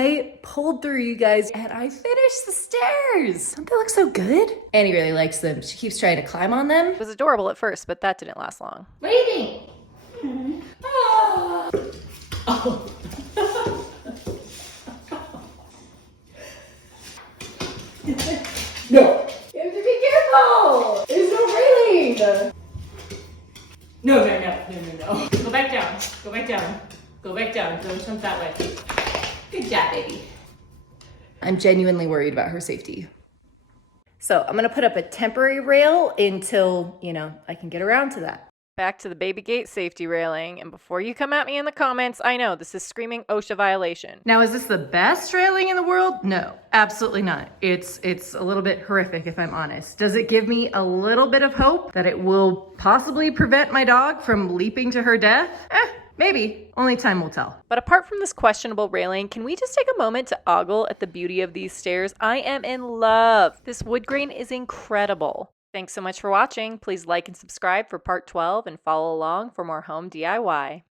I pulled through, you guys, and I finished the stairs. Don't they look so good? Annie really likes them. She keeps trying to climb on them. It was adorable at first, but that didn't last long. What do you think? Oh. Oh. No. You have to be careful. There's no railing. No. Go back down. Go back down. Go back down. Don't jump that way. Good job, baby. I'm genuinely worried about her safety. So I'm gonna put up a temporary rail until, I can get around to that. Back to the baby gate safety railing, and before you come at me in the comments, I know this is screaming OSHA violation. Now, is this the best railing in the world? No, absolutely not. It's a little bit horrific, if I'm honest. Does it give me a little bit of hope that it will possibly prevent my dog from leaping to her death? Maybe. Only time will tell. But apart from this questionable railing, can we just take a moment to ogle at the beauty of these stairs? I am in love. This wood grain is incredible. Thanks so much for watching. Please like and subscribe for part 12 and follow along for more home DIY.